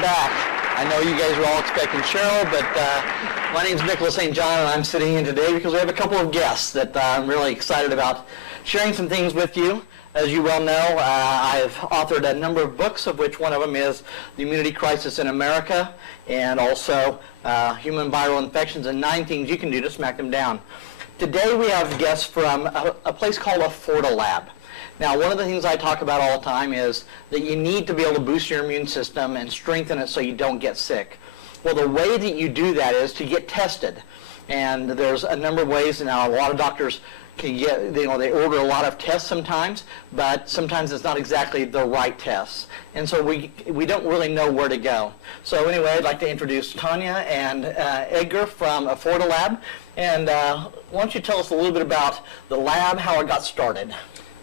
I'm back. I know you guys were all expecting Cheryl, but my name's Nicholas St. John, and I'm sitting in today because we have a couple of guests that I'm really excited about sharing some things with you. As you well know, I've authored a number of books, of which one of them is The Immunity Crisis in America, and also Human Viral Infections and 9 Things You Can Do to Smack Them Down. Today we have guests from a place called a Lab. Now, one of the things I talk about all the time is that you need to be able to boost your immune system and strengthen it so you don't get sick. Well, the way that you do that is to get tested. And there's a number of ways. Now, a lot of doctors can get, they order a lot of tests sometimes, but sometimes it's not exactly the right tests. And so we don't really know where to go. So anyway, I'd like to introduce Tanya and Edgar from a Lab. And why don't you tell us a little bit about the lab, how it got started?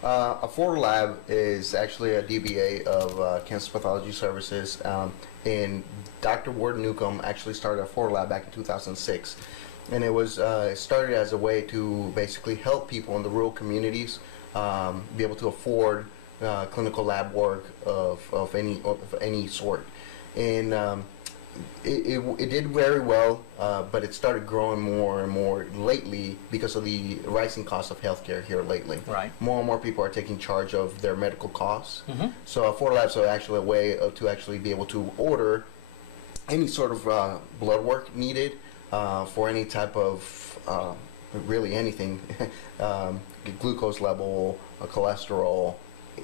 A Lab is actually a DBA of Cancer Pathology Services, and Dr. Ward Newcomb actually started a Lab back in 2006. And it was started as a way to basically help people in the rural communities be able to afford clinical lab work of any sort. And it did very well, but it started growing more and more lately because of the rising cost of healthcare here lately. Right. More and more people are taking charge of their medical costs. Mm-hmm. So a Labs are actually a way to actually be able to order any sort of blood work needed for any type of really anything, glucose level, cholesterol,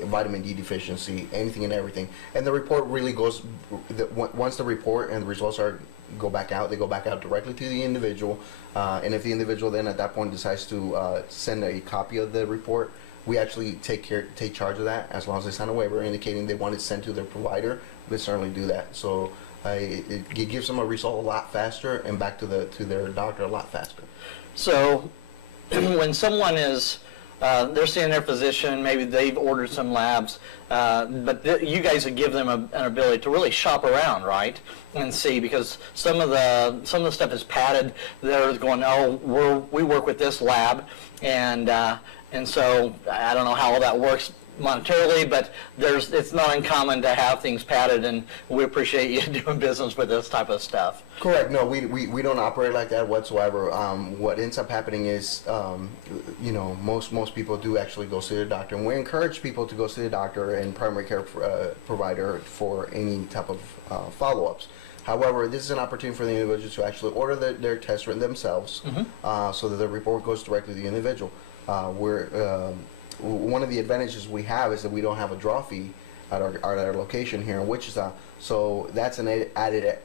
vitamin D deficiency, anything and everything. And the report really goes, once the report and the results go back out, they go back out directly to the individual. And if the individual then at that point decides to send a copy of the report, we actually take charge of that. As long as they sign a waiver indicating they want it sent to their provider, we certainly do that. So it gives them a result a lot faster and back to their doctor a lot faster. So when someone is they're seeing their physician, maybe they've ordered some labs, but you guys would give them an ability to really shop around, right, and see, because some of the stuff is padded. They're going, oh, we work with this lab, and so I don't know how all that works monetarily, but it's not uncommon to have things padded, and we appreciate you doing business with this type of stuff. Correct. No, we don't operate like that whatsoever. What ends up happening is, most people do actually go see their doctor, and we encourage people to go see the doctor and primary care provider for any type of follow-ups. However, this is an opportunity for the individual to actually order their test themselves, mm-hmm. So that the report goes directly to the individual. One of the advantages we have is that we don't have a draw fee at our location here in Wichita, so that's an added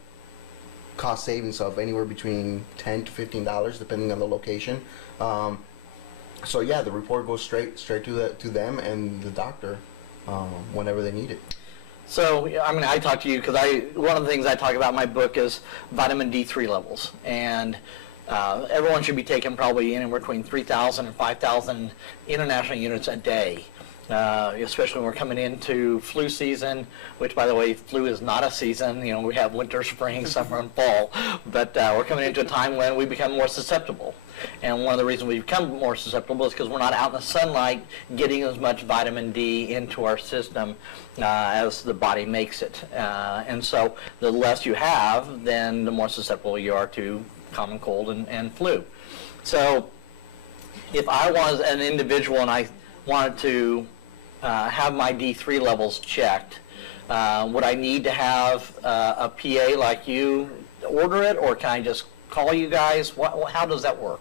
cost savings of anywhere between $10 to $15 depending on the location. So yeah, the report goes straight to them and the doctor whenever they need it. So I talk to you because one of the things I talk about in my book is vitamin D3 levels, and everyone should be taking probably anywhere between 3,000 and 5,000 international units a day, especially when we're coming into flu season, which, by the way, flu is not a season. We have winter, spring, summer, and fall, but we're coming into a time when we become more susceptible. And one of the reasons we become more susceptible is because we're not out in the sunlight getting as much vitamin D into our system as the body makes it. And so the less you have, then the more susceptible you are to common cold and flu. So if I was an individual and I wanted to have my D3 levels checked, would I need to have a PA like you order it, or can I just call you guys? How does that work?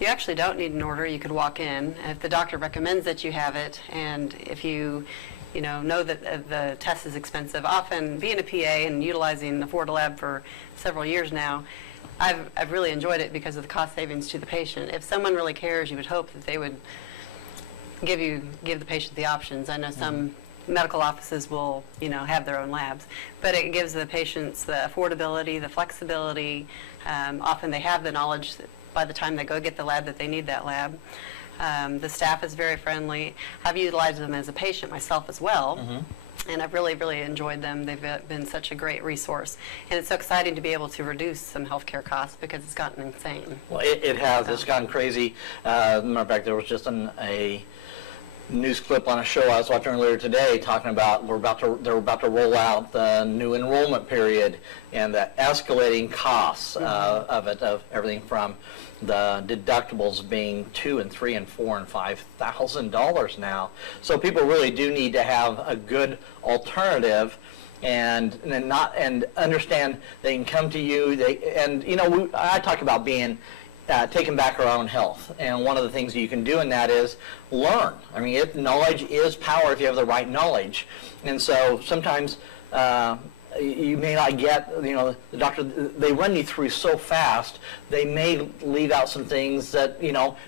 You actually don't need an order. You could walk in. If the doctor recommends that you have it, and if you know that the test is expensive, often being a PA and utilizing the Lab for several years now, I've really enjoyed it because of the cost savings to the patient. If someone really cares, you would hope that they would give the patient the options. I know some medical offices will, have their own labs, but it gives the patients the affordability, the flexibility. Often they have the knowledge that by the time they go get the lab that they need that lab. The staff is very friendly. I've utilized them as a patient myself as well. Mm-hmm. And I've really, really enjoyed them. They've been such a great resource. And it's so exciting to be able to reduce some healthcare costs because it's gotten insane. Well, it has. It's gotten crazy. Matter of fact, there was just a news clip on a show I was watching earlier today talking about they're about to roll out the new enrollment period and the escalating costs of everything from the deductibles being $2,000 and $3,000 and $4,000 and $5,000 now. So people really do need to have a good alternative and understand they can come to you. I talk about being taking back our own health, and one of the things you can do in that is learn. I mean, knowledge is power if you have the right knowledge, and so sometimes you may not get, the doctor, they run you through so fast, they may leave out some things that,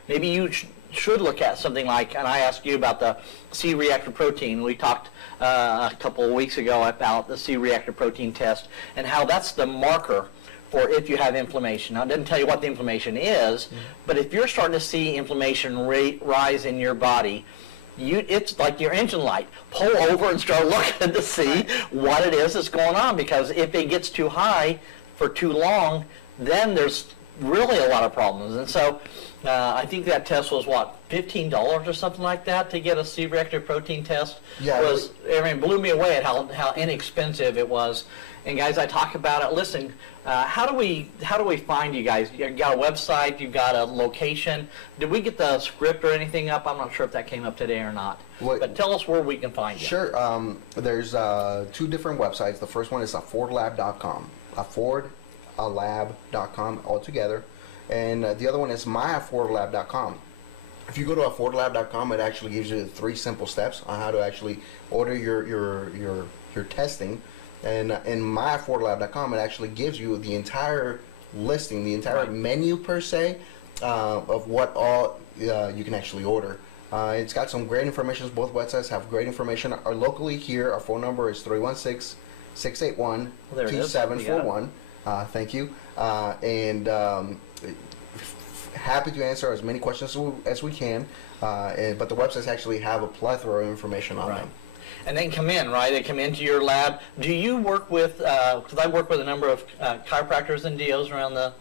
maybe you should look at, something like, and I asked you about the C-Reactive Protein. We talked a couple of weeks ago about the C-Reactive Protein test and how that's the marker for if you have inflammation. Now, it doesn't tell you what the inflammation is, but if you're starting to see inflammation rise in your body, it's like your engine light. Pull over and start looking to see what it is that's going on, because if it gets too high for too long, then there's really a lot of problems. And so I think that test was, $15 or something like that to get a C-reactive protein test. Yeah, it blew me away at how inexpensive it was. And guys, I talk about it. Listen, how do we find you guys? You got a website, you've got a location. Did we get the script or anything up? I'm not sure if that came up today or not. But tell us where we can find you. Sure. There's 2 different websites. The first one is affordlab.com. affordlab.com altogether. And the other one is myaffordlab.com. If you go to affordlab.com, it actually gives you 3 simple steps on how to actually order your testing. And in myaffordlab.com, it actually gives you the entire listing, the entire menu per se, of what all you can actually order. It's got some great information. Both websites have great information. Locally here, our phone number is 316-681-2741. Thank you. Happy to answer as many questions as we can. But the websites actually have a plethora of information on them. And they can come in, right? They come into your lab. Do you work with, because I work with a number of chiropractors and DOs around the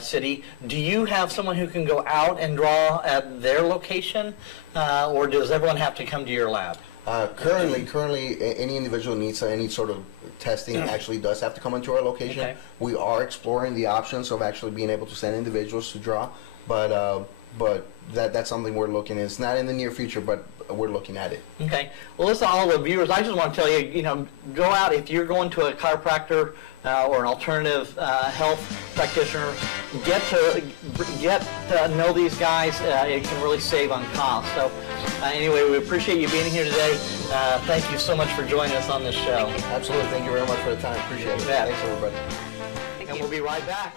city. Do you have someone who can go out and draw at their location, or does everyone have to come to your lab? Currently, any individual needs any sort of testing actually does have to come into our location. Okay. We are exploring the options of actually being able to send individuals to draw, but that's something we're looking at. It's not in the near future, but we're looking at it. Okay. Well, listen, all the viewers, I just want to tell you, go out if you're going to a chiropractor or an alternative health practitioner. Get to know these guys. It can really save on cost. So, anyway, we appreciate you being here today. Thank you so much for joining us on this show. Absolutely. Thank you very much for the time. Appreciate it. Yeah. Thanks, everybody. Thank and you. We'll be right back.